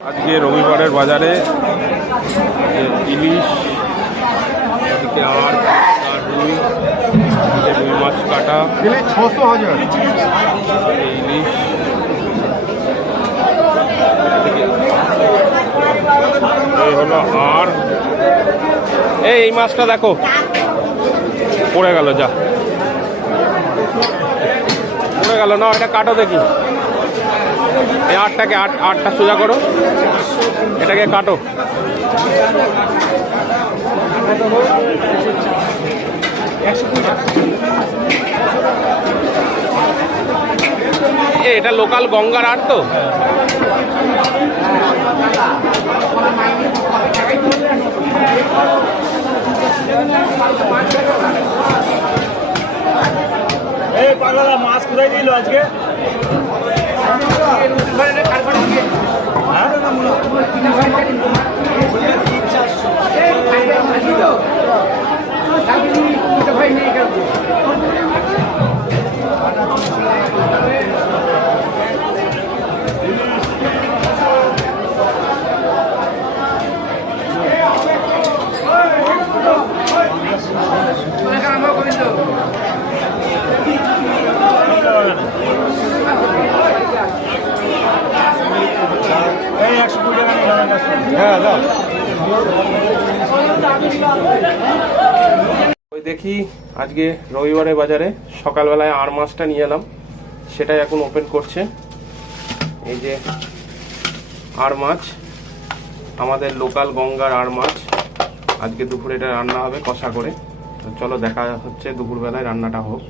আজকে রবিবারের বাজারে ইলিশ, এদিকে আর রুই, রুই মাছ কাটা 600,000 ইলিশ, এই হলো আর এই মাছটা দেখো পড়ে গেল, যা পড়ে গেল না, এটা কাটো দেখি। এই আটটা সোজা করো, এটাকে কাটো। এটা লোকাল গঙ্গার আট তো। এই পাগলা মাছ কোথায় দিল আজকে? ওই দেখি আজকে রবিবারের বাজারে সকালবেলায় আর মাছটা নিয়ে এলাম, সেটাই এখন ওপেন করছে। এই যে আর মাছ, আমাদের লোকাল গঙ্গার আর মাছ, আজকে দুপুরে এটা রান্না হবে কষা করে। তো চলো দেখা হচ্ছে দুপুরবেলায় রান্নাটা হোক।